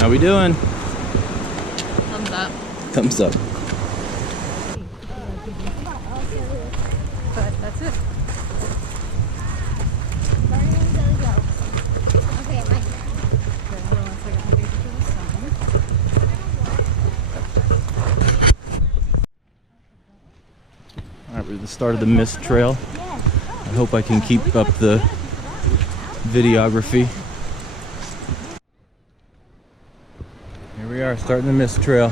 How we doing? Thumbs up. Thumbs up. But that's it. Okay, my Alright, we're at the start of the mist trail. I hope I can keep up the videography. Here we are, starting the mist trail.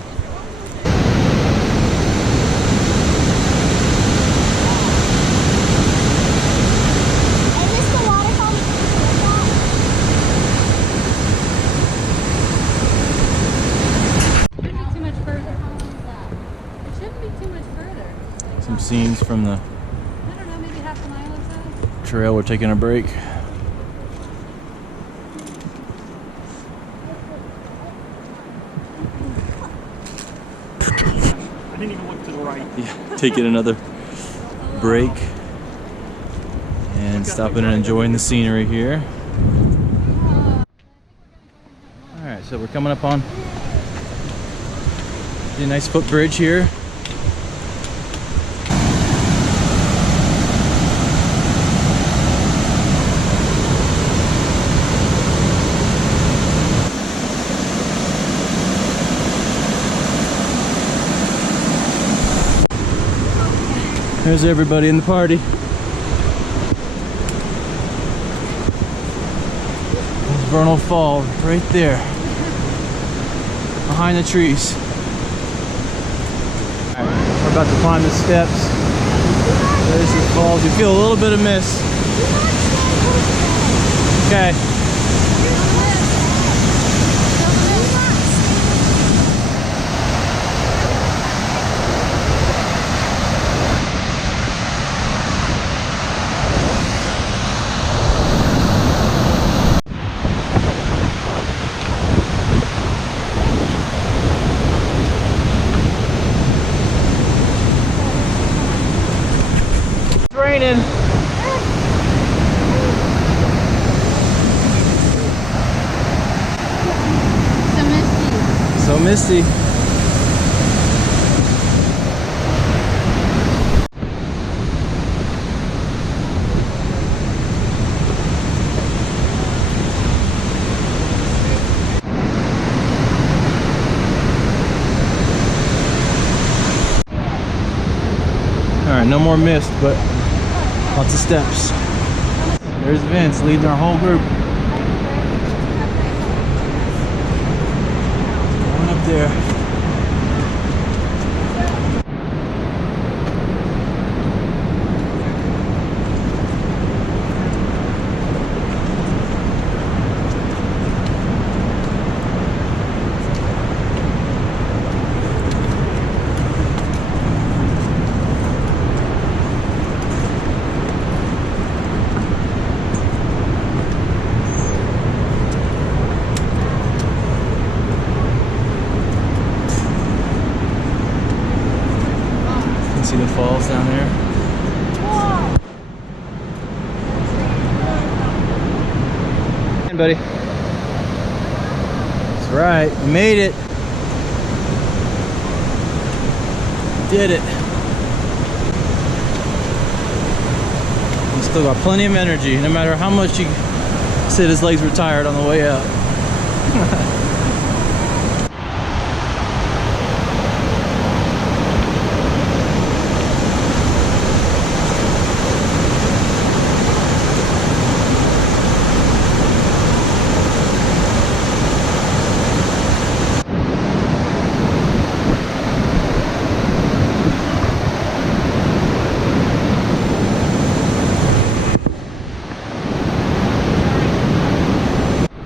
Some scenes from the Maybe half a mile or so. trail. We're taking a break. I didn't even look to the right. Yeah, taking another break and stopping and enjoying the scenery here. Alright, so we're coming up on a nice footbridge here. There's everybody in the party. There's Vernal Fall right there, behind the trees. All right, we're about to climb the steps. There's the falls. You feel a little bit of mist. Okay. Raining. So misty. So misty. All right, no more mist, but lots of steps. There's Vince leading our whole group. Going up there. See the falls down there. Hey, buddy. That's right. We made it. Did it. We still got plenty of energy, no matter how much you said his legs were tired on the way up.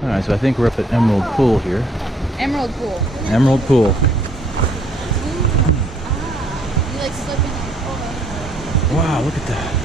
Alright, so I think we're up at Emerald Pool here. Emerald Pool. Emerald Pool. You like slipping? Wow, look at that.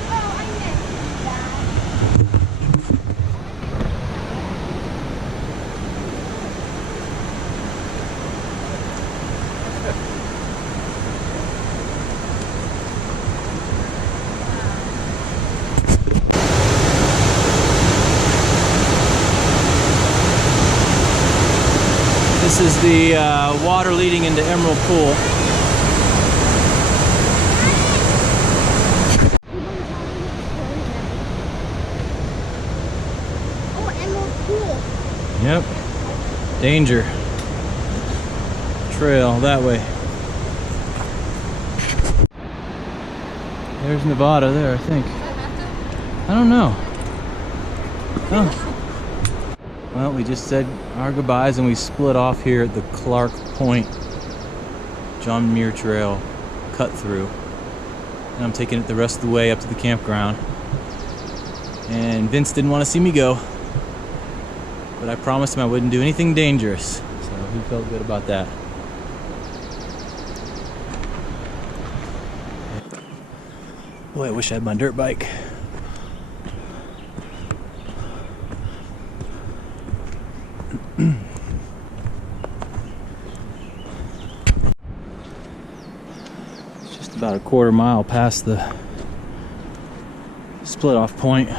This is the water leading into Emerald Pool. Oh, Emerald Pool. Yep. Danger. Trail that way. There's Nevada there, I think. I don't know. Oh. Well, we just said our goodbyes and we split off here at the Clark Point John Muir Trail cut through. And I'm taking it the rest of the way up to the campground. And Vince didn't want to see me go, but I promised him I wouldn't do anything dangerous. So he felt good about that. Boy, I wish I had my dirt bike. It's just about a quarter mile past the split off point.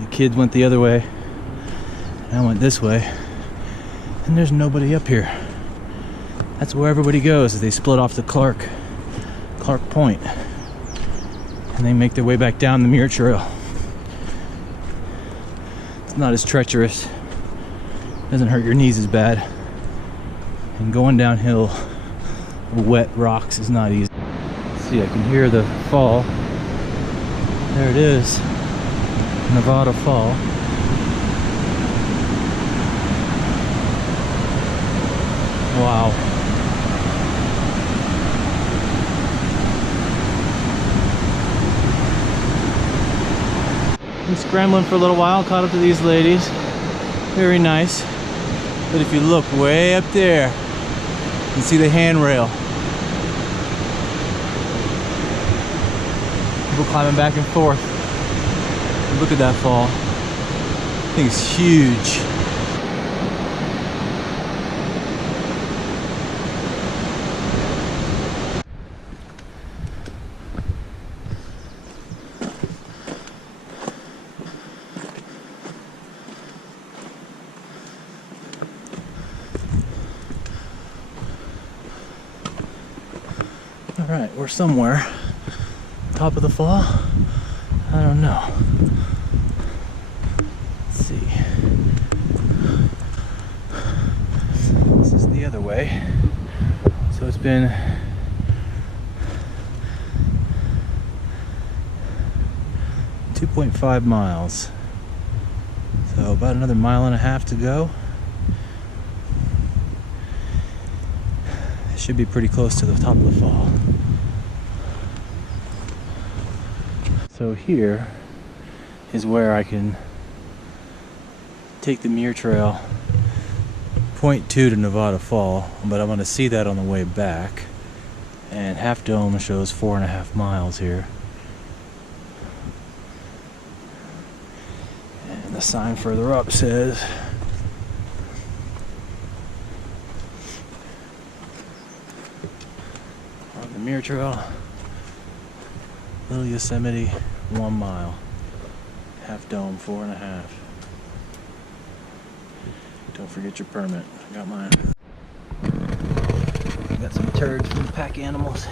The kids went the other way, and I went this way, and there's nobody up here. That's where everybody goes as they split off the Clark Point, and they make their way back down the Muir Trail. It's not as treacherous, doesn't hurt your knees as bad, and going downhill wet rocks is not easy. See, I can hear the fall. There it is, Nevada Fall. Wow. Been scrambling for a little while, caught up to these ladies. Very nice. But if you look way up there, you can see the handrail. People climbing back and forth. Look at that fall. I think it's huge. All right, we're somewhere. Top of the fall? I don't know. Let's see. This is the other way. So it's been .5 miles. So about another mile and a half to go. It should be pretty close to the top of the fall. So here is where I can take the Muir Trail, .2 to Nevada Fall, but I'm going to see that on the way back. And Half Dome shows 4.5 miles here. And the sign further up says on the Muir Trail, Little Yosemite 1 mile, Half Dome 4.5. Don't forget your permit. I got mine. Got some turds from the pack animals.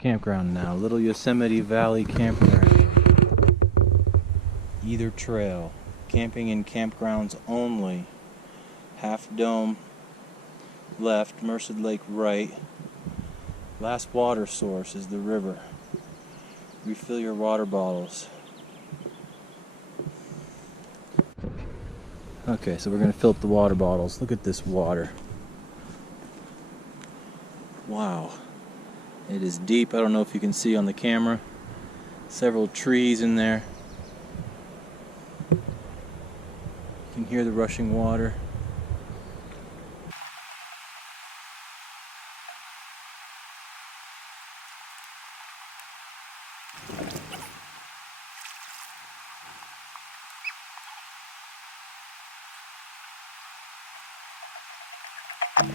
Campground now, Little Yosemite Valley Campground. Either trail, camping in campgrounds only. Half Dome left, Merced Lake right. Last water source is the river. Refill your water bottles. Okay, so we're gonna fill up the water bottles. Look at this water. Wow. It is deep. I don't know if you can see on the camera. Several trees in there. You can hear the rushing water. Feels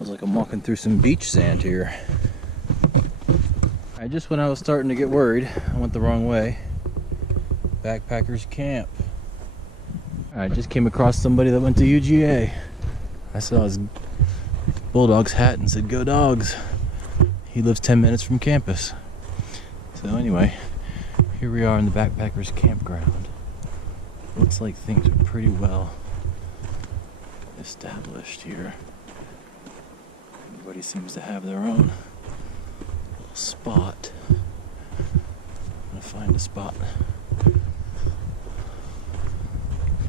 like I'm walking through some beach sand here. Just when I was starting to get worried, I went the wrong way. Backpackers camp. I just came across somebody that went to UGA. I saw his Bulldogs hat and said, "Go Dogs." He lives 10 minutes from campus. So anyway, here we are in the Backpackers campground. Looks like things are pretty well established here. Everybody seems to have their own little spot. I'm gonna find a spot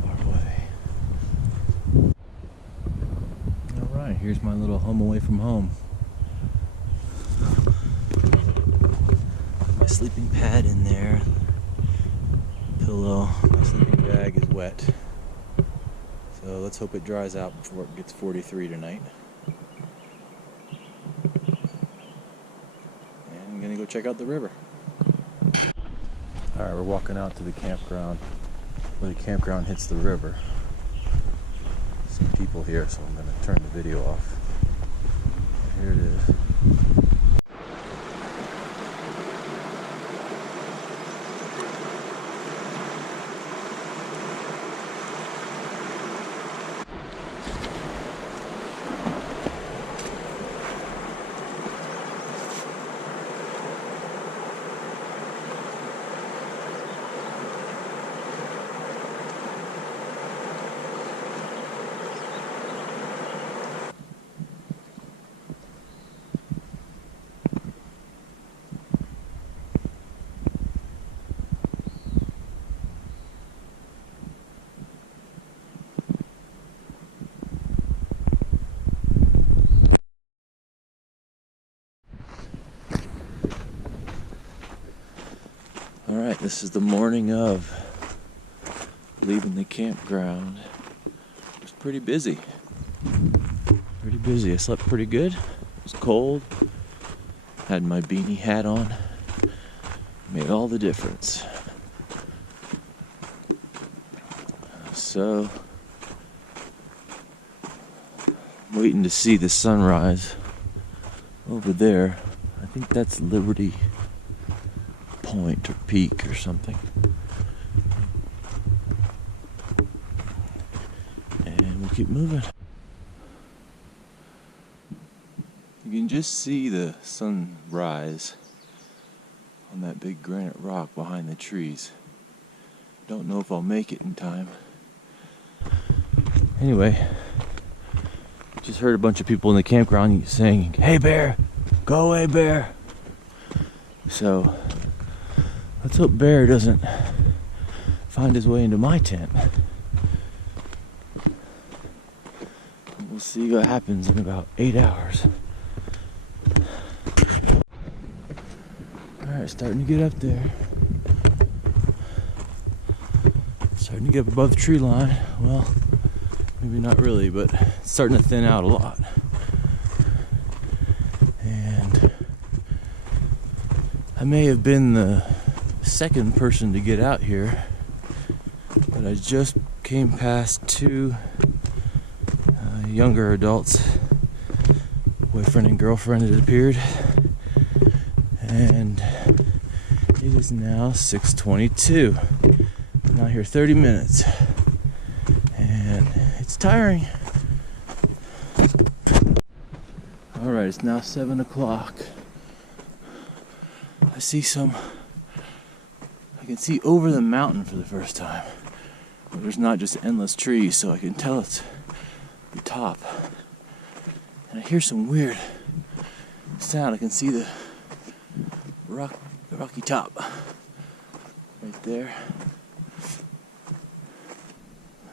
far away. Alright, here's my little home away from home. My sleeping pad in there. Pillow. My sleeping bag is wet. So let's hope it dries out before it gets 43 tonight. And I'm gonna go check out the river. Alright, we're walking out to the campground where the campground hits the river. Some people here, so I'm gonna turn the video off. Here it is. Alright, this is the morning of leaving the campground. It was pretty busy. Pretty busy. I slept pretty good. It was cold. Had my beanie hat on. Made all the difference. So, waiting to see the sunrise over there. I think that's Liberty Point or Peak or something. And we'll keep moving. You can just see the sunrise on that big granite rock behind the trees. Don't know if I'll make it in time. Anyway, just heard a bunch of people in the campground saying, "Hey bear, go away bear." So let's hope bear doesn't find his way into my tent. We'll see what happens in about 8 hours. Alright, starting to get up there. Starting to get up above the tree line. Well, maybe not really, but it's starting to thin out a lot. And I may have been the second person to get out here, but I just came past two younger adults, boyfriend and girlfriend had appeared, and it is now 6:22. I'm out here 30 minutes, and it's tiring. Alright, it's now 7 o'clock. I can see over the mountain for the first time. There's not just endless trees, so I can tell it's the top. And I hear some weird sound. I can see the rocky top right there.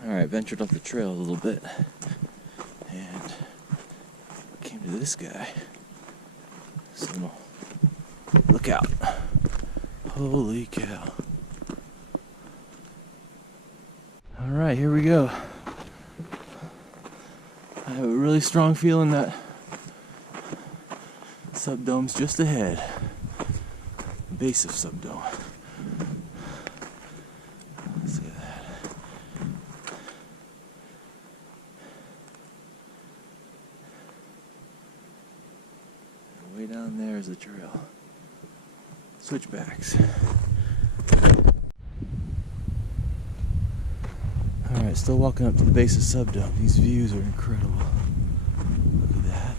Alright, ventured off the trail a little bit and came to this guy. So look out. Holy cow. Alright, here we go. really strong feeling that Subdome's just ahead. The base of Subdome. Let's see that. And way down there is the trail. Switchbacks. Alright, still walking up to the base of Subdome. These views are incredible. Look at that.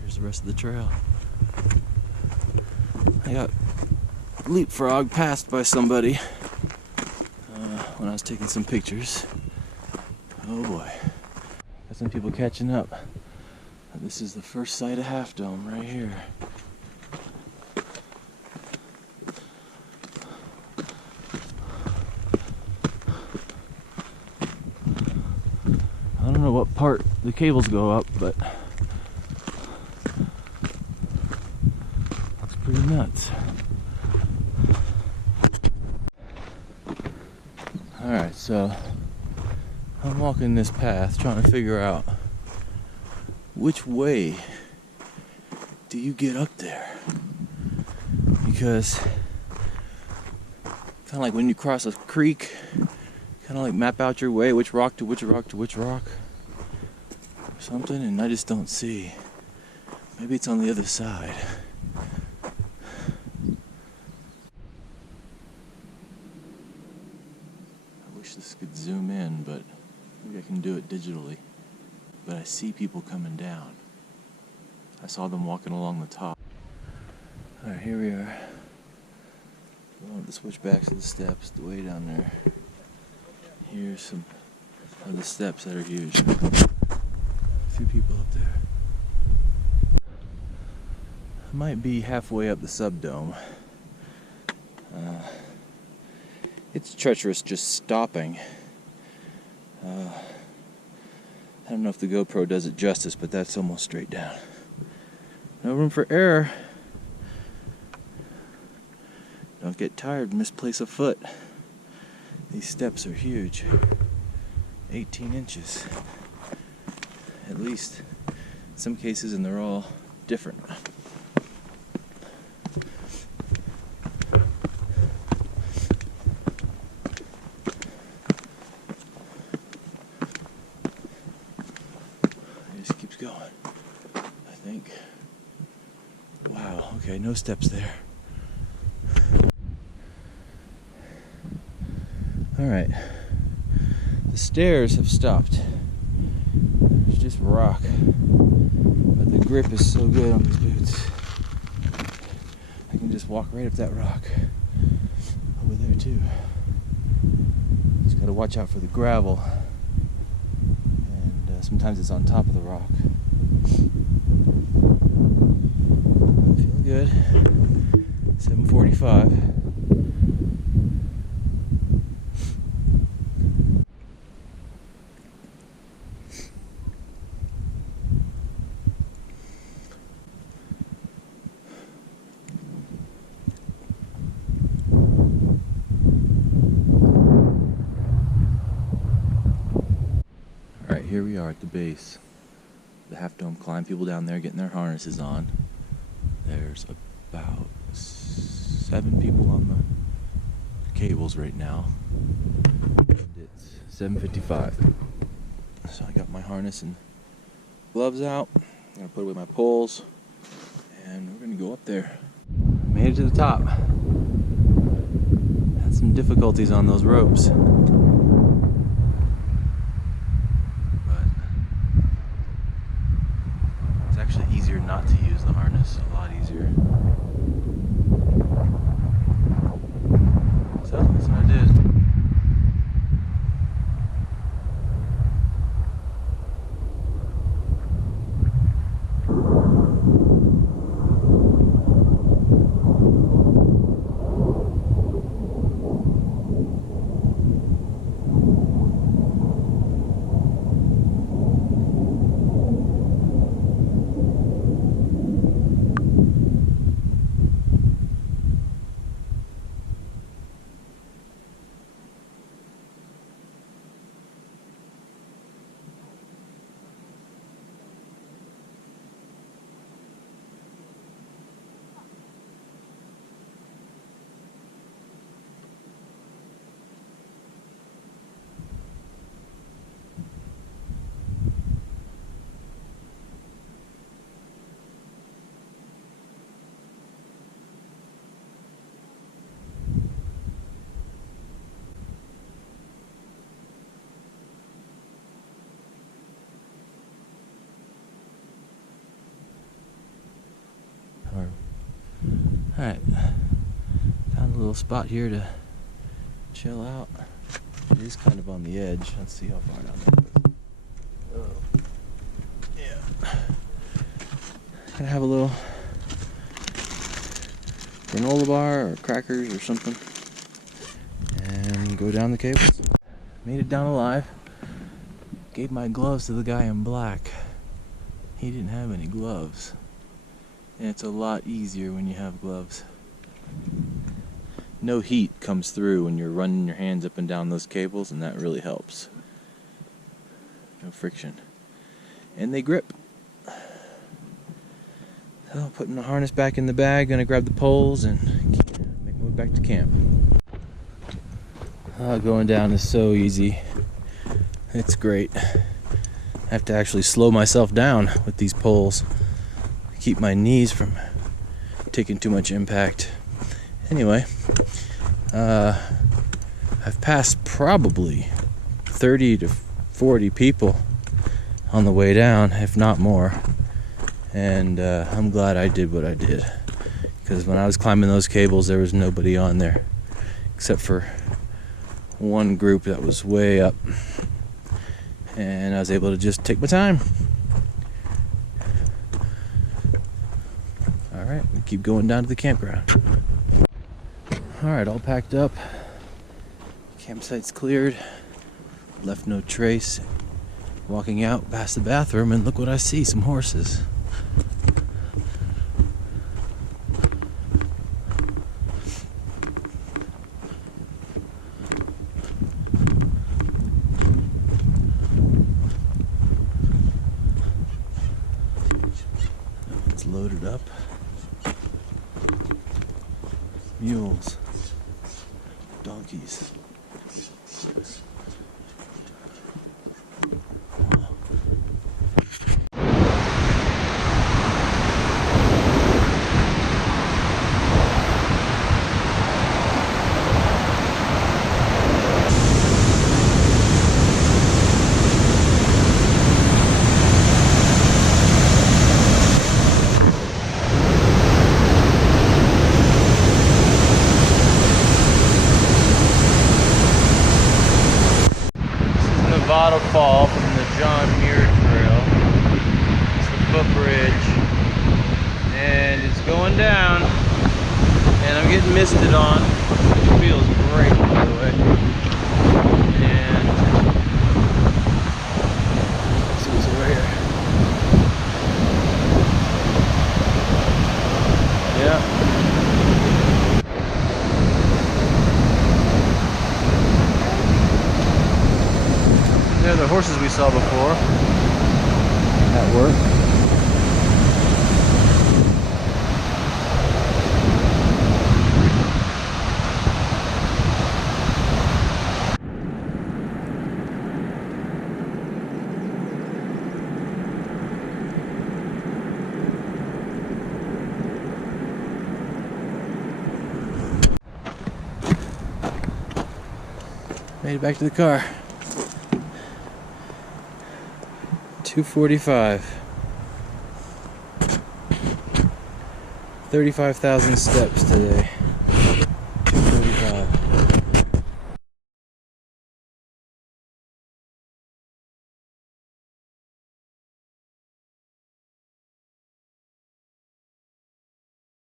Here's the rest of the trail. I got leapfrog passed by somebody when I was taking some pictures. Oh boy. Got some people catching up. This is the first sight of Half Dome right here. I don't know what part the cables go up, but that's pretty nuts. Alright, so I'm walking this path trying to figure out which way do you get up there, because kind of like when you cross a creek, kind of like map out your way, which rock to which rock to which rock or something, and I just don't see. Maybe it's on the other side. I wish this could zoom in, but maybe I can do it digitally. But I see people coming down. I saw them walking along the top. Alright, here we are. Going up the switchbacks of the steps, the way down there. Here's some of the steps that are huge. A few people up there. I might be halfway up the Subdome. It's treacherous just stopping. I don't know if the GoPro does it justice, but that's almost straight down. No room for error. Don't get tired, misplace a foot. These steps are huge. 18 inches. At least in some cases, and they're all different. Going, I think. Wow, okay, no steps there. Alright, the stairs have stopped. There's just rock, but the grip is so good on these boots. I can just walk right up that rock over there too. Just gotta watch out for the gravel. Sometimes it's on top of the rock. Feeling good. 7:45. Here we are at the base, the Half Dome climb. People down there getting their harnesses on. There's about 7 people on the cables right now. It's 7:55. So I got my harness and gloves out. I'm gonna put away my poles, and we're gonna go up there. Made it to the top. Had some difficulties on those ropes. Easier not to use the harness, a lot easier. So that's what I did. Alright, found a little spot here to chill out. It is kind of on the edge. Let's see how far down there it goes. Oh. Yeah. Gonna have a little granola bar or crackers or something and go down the cables. Made it down alive. Gave my gloves to the guy in black. He didn't have any gloves. And it's a lot easier when you have gloves. No heat comes through when you're running your hands up and down those cables, and that really helps. No friction. And they grip. So putting the harness back in the bag, gonna grab the poles and make my way back to camp. Going down is so easy. It's great. I have to actually slow myself down with these poles. Keep my knees from taking too much impact. Anyway, I've passed probably 30 to 40 people on the way down, if not more. And I'm glad I did what I did. Because when I was climbing those cables, there was nobody on there. Except for one group that was way up. And I was able to just take my time. Alright, we keep going down to the campground. Alright, all packed up. Campsite's cleared. Left no trace. Walking out past the bathroom, and look what I see, some horses. It's loaded up. Mules. Donkeys. Waterfall from the John Muir Trail. It's the footbridge, and it's going down, and I'm getting misted on. It feels great, by the way. And let's see what's over here. Yeah. They're the horses we saw before at work. Made it back to the car. 2:45. 35,000 steps today.